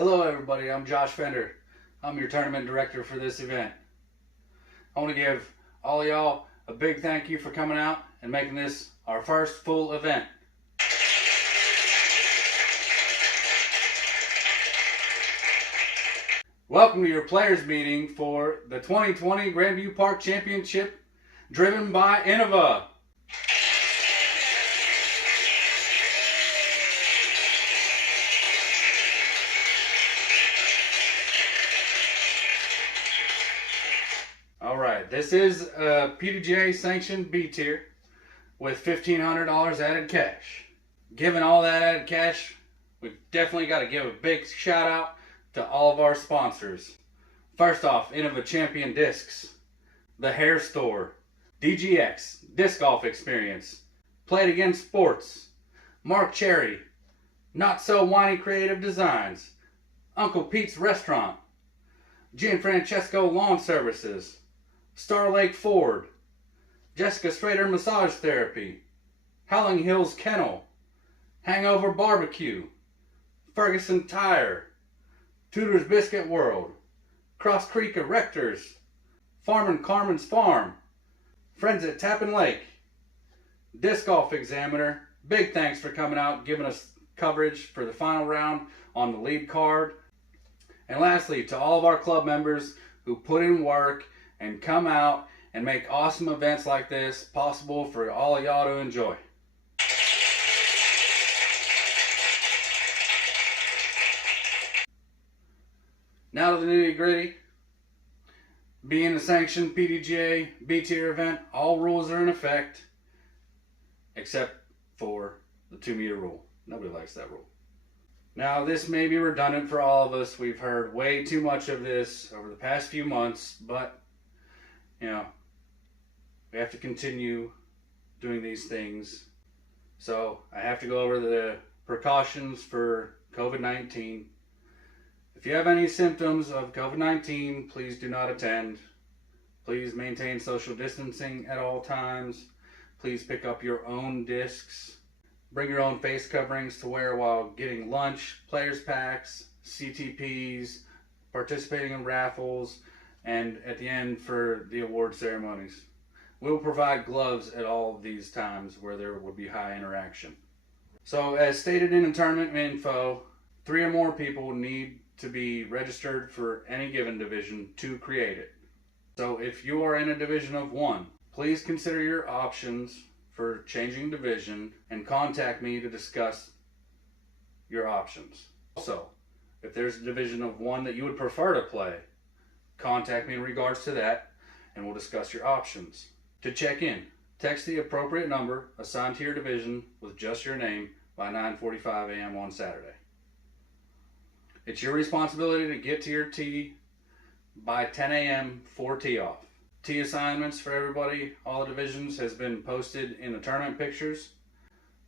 Hello everybody, I'm Josh Fender. I'm your tournament director for this event. I want to give all y'all a big thank you for coming out and making this our first full event. Welcome to your players meeting for the 2020 Grandview Park Championship driven by Innova. Alright, this is a PDGA sanctioned B tier with $1,500 added cash. Given all that added cash, we've definitely got to give a big shout out to all of our sponsors. First off, Innova Champion Discs, The Hair Store, DGX, Disc Golf Experience, Play It Again Sports, Mark Cherry, Not So Whiny Creative Designs, Uncle Pete's Restaurant, Gianfrancesco Lawn Services, Star Lake Ford, Jessica Strader Massage Therapy, Howling Hills Kennel, Hangover Barbecue, Ferguson Tire, Tudor's Biscuit World, Cross Creek Erectors, Farm and Carmen's Farm, Friends at Tappan Lake, Disc Golf Examiner. Big thanks for coming out and giving us coverage for the final round on the lead card. And lastly, to all of our club members who put in work and come out and make awesome events like this possible for all of y'all to enjoy. Now to the nitty gritty. Being a sanctioned PDGA B tier event, all rules are in effect except for the 2-meter rule. Nobody likes that rule. Now, this may be redundant for all of us. We've heard way too much of this over the past few months, but you know, we have to continue doing these things. So I have to go over the precautions for COVID-19. If you have any symptoms of COVID-19, please do not attend. Please maintain social distancing at all times. Please pick up your own discs. Bring your own face coverings to wear while getting lunch, players packs, CTPs, participating in raffles, and at the end for the award ceremonies. We will provide gloves at all of these times where there would be high interaction. So as stated in the tournament info, 3 or more people need to be registered for any given division to create it. So if you are in a division of 1, please consider your options for changing division and contact me to discuss your options. Also, if there's a division of 1 that you would prefer to play, contact me in regards to that and we'll discuss your options. To check in, text the appropriate number assigned to your division with just your name by 9:45 a.m. on Saturday. It's your responsibility to get to your tee by 10 a.m. for tee off. Tee assignments for everybody, all the divisions, has been posted in the tournament pictures.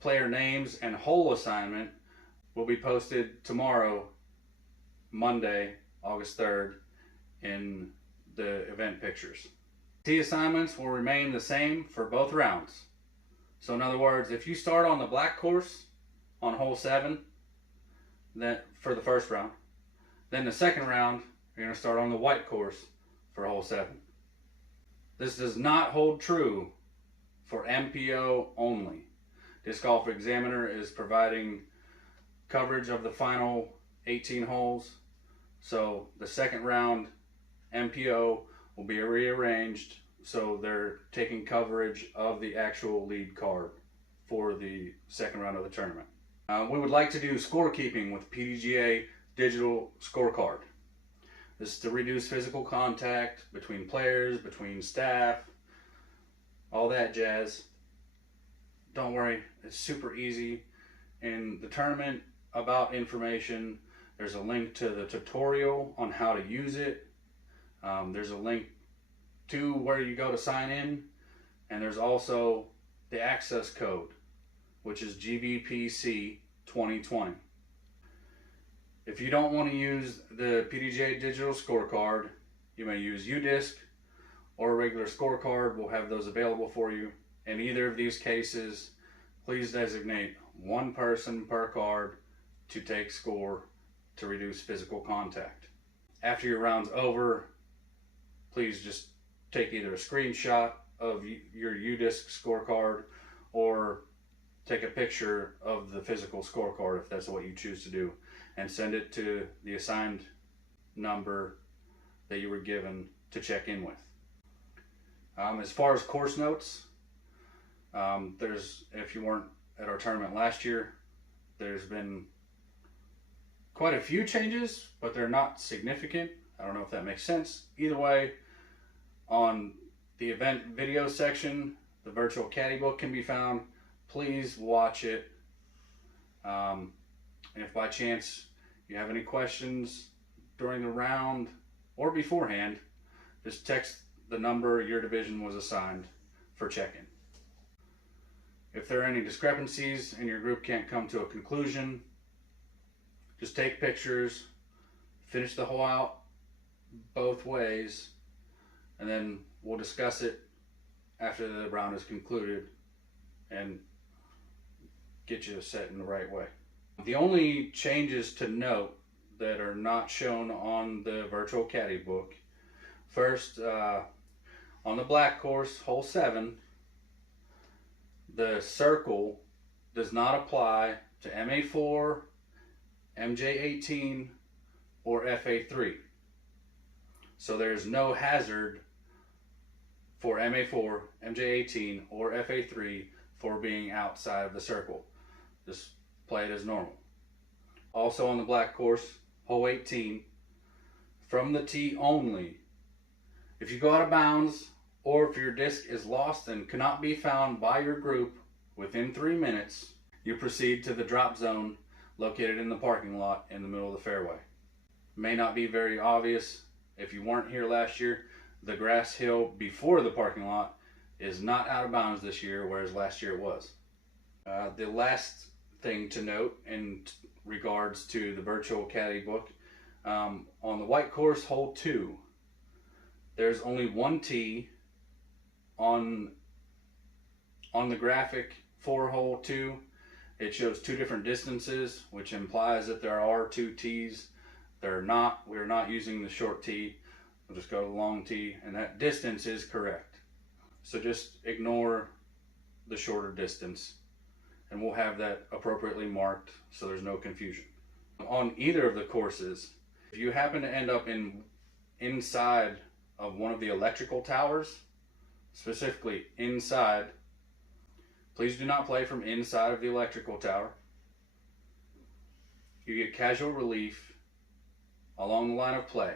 Player names and hole assignment will be posted tomorrow, Monday, August 3rd, in the event pictures. Tee assignments will remain the same for both rounds. So in other words, if you start on the black course on hole 7, then for the first round, then the second round you're going to start on the white course for hole 7. This does not hold true for MPO only. Disc Golf Examiner is providing coverage of the final 18 holes. So the second round MPO will be rearranged so they're taking coverage of the actual lead card for the second round of the tournament. We would like to do scorekeeping with PDGA digital scorecard. This is to reduce physical contact between players, between staff, all that jazz. Don't worry, it's super easy. In the tournament about information, there's a link to the tutorial on how to use it. There's a link to where you go to sign in, and there's also the access code, which is GVPC 2020. If you don't want to use the PDGA digital scorecard, you may use UDisc or a regular scorecard. We'll have those available for you. In either of these cases, please designate one person per card to take score to reduce physical contact. After your round's over, please just take either a screenshot of your UDisc scorecard or take a picture of the physical scorecard if that's what you choose to do, and send it to the assigned number that you were given to check in with. As far as course notes, if you weren't at our tournament last year, there's been quite a few changes, but they're not significant. I don't know if that makes sense. Either way, on the event video section, the virtual caddy book can be found. Please watch it. And if by chance you have any questions during the round or beforehand, just text the number your division was assigned for check-in. If there are any discrepancies and your group can't come to a conclusion, just take pictures, finish the hole out both ways, and then we'll discuss it after the round is concluded and get you set in the right way. The only changes to note that are not shown on the virtual caddy book: first, on the black course, hole 7, the circle does not apply to MA4, MJ18, or FA3. So there's no hazard for MA4, MJ18, or FA3 for being outside of the circle. Just play it as normal. Also on the black course, hole 18, from the tee only, if you go out of bounds or if your disc is lost and cannot be found by your group within 3 minutes, you proceed to the drop zone located in the parking lot in the middle of the fairway. May not be very obvious if you weren't here last year. The grass hill before the parking lot is not out of bounds this year, whereas last year it was. The last thing to note in regards to the virtual caddy book, on the white course, hole 2, there's only one tee. On the graphic for hole 2, it shows 2 different distances, which implies that there are 2 tees. There are not. We're not using the short tee. We'll just go to the long tee, and that distance is correct. So just ignore the shorter distance, and we'll have that appropriately marked so there's no confusion. On either of the courses, if you happen to end up inside of one of the electrical towers, specifically inside, please do not play from inside of the electrical tower. You get casual relief along the line of play,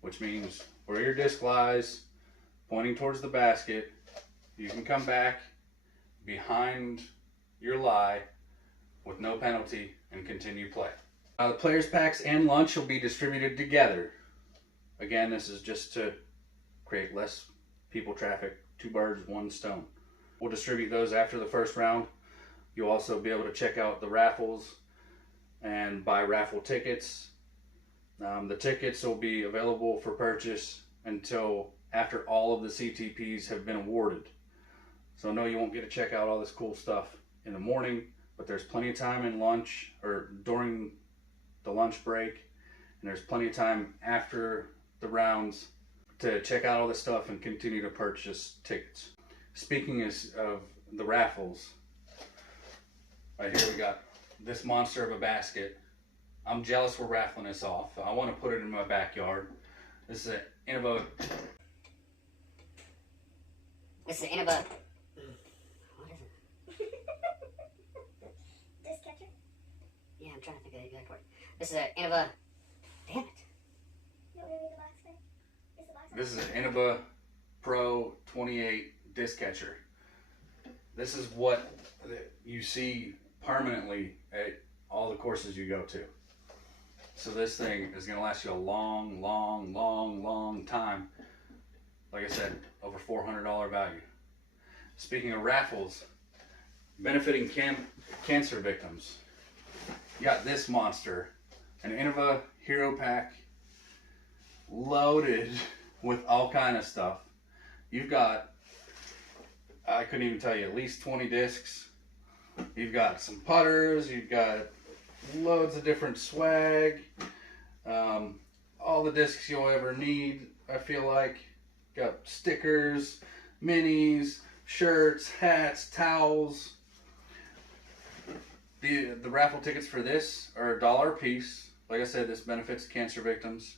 which means where your disc lies, pointing towards the basket, you can come back behind your lie with no penalty and continue play. The players' packs and lunch will be distributed together. Again, this is just to create less people traffic. 2 birds, 1 stone. We'll distribute those after the first round. You'll also be able to check out the raffles and buy raffle tickets. The tickets will be available for purchase until after all of the CTPs have been awarded. So I know you won't get to check out all this cool stuff in the morning, but there's plenty of time in lunch or during the lunch break, and there's plenty of time after the rounds to check out all this stuff and continue to purchase tickets. Speaking of the raffles, right here we got this monster of a basket. I'm jealous we're raffling this off. I want to put it in my backyard. This is an Innova. This is an Innova. What is it? Disc catcher? Yeah, I'm trying to think of the exact word. This is an Innova. Damn it. You want me to read the box thing? Is the box This is an Innova Pro 28 disc catcher. This is what you see permanently at all the courses you go to. So this thing is going to last you a long time. Like I said, over $400 value. Speaking of raffles, benefiting cancer victims, you got this monster, an Innova Hero Pack loaded with all kind of stuff. You've got, I couldn't even tell you, at least 20 discs. You've got some putters, you've got loads of different swag. All the discs you'll ever need, I feel like. Got stickers, minis, shirts, hats, towels. The raffle tickets for this are $1 a piece. Like I said, this benefits cancer victims.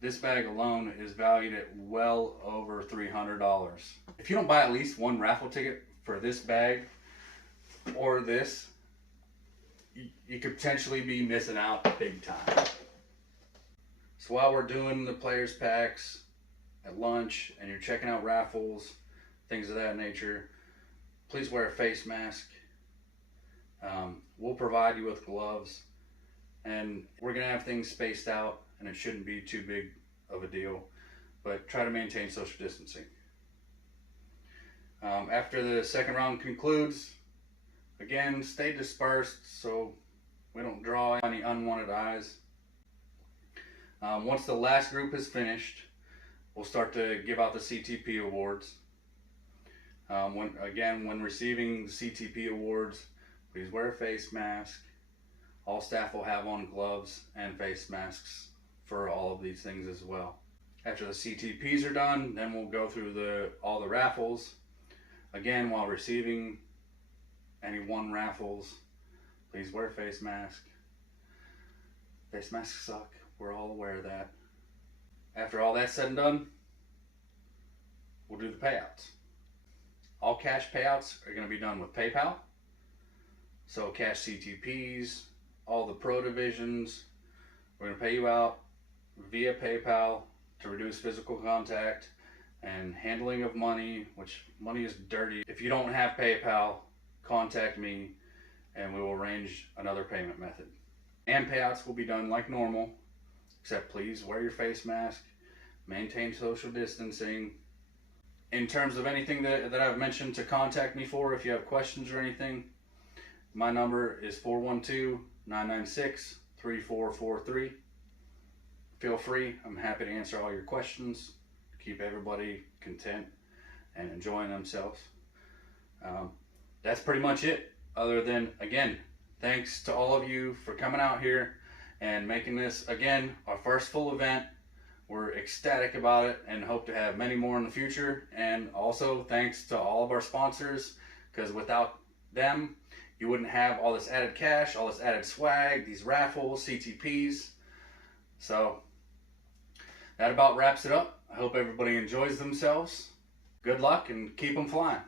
This bag alone is valued at well over $300. If you don't buy at least one raffle ticket for this bag or this, you could potentially be missing out big time. So while we're doing the players packs at lunch and you're checking out raffles, things of that nature, please wear a face mask. We'll provide you with gloves, and we're gonna have things spaced out, and it shouldn't be too big of a deal, but try to maintain social distancing. After the second round concludes, again, stay dispersed so we don't draw any unwanted eyes. Once the last group is finished, we'll start to give out the CTP awards. When receiving the CTP awards, please wear a face mask. All staff will have on gloves and face masks for all of these things as well. After the CTPs are done, then we'll go through all the raffles. Again, while receiving any won raffles, please wear a face mask. Face masks suck. We're all aware of that. After all that's said and done, we'll do the payouts. All cash payouts are going to be done with PayPal. So cash CTPs, all the pro divisions, we're going to pay you out via PayPal to reduce physical contact and handling of money, which money is dirty. If you don't have PayPal, contact me and we will arrange another payment method. And payouts will be done like normal, except please wear your face mask, maintain social distancing. In terms of anything that I've mentioned to contact me for, if you have questions or anything, my number is 412-996-3443. Feel free. I'm happy to answer all your questions, keep everybody content and enjoying themselves. That's pretty much it. Other than, again, thanks to all of you for coming out here and making this, again, our first full event. We're ecstatic about it and hope to have many more in the future. And also thanks to all of our sponsors, because without them, you wouldn't have all this added cash, all this added swag, these raffles, CTPs. So that about wraps it up. I hope everybody enjoys themselves. Good luck and keep them flying.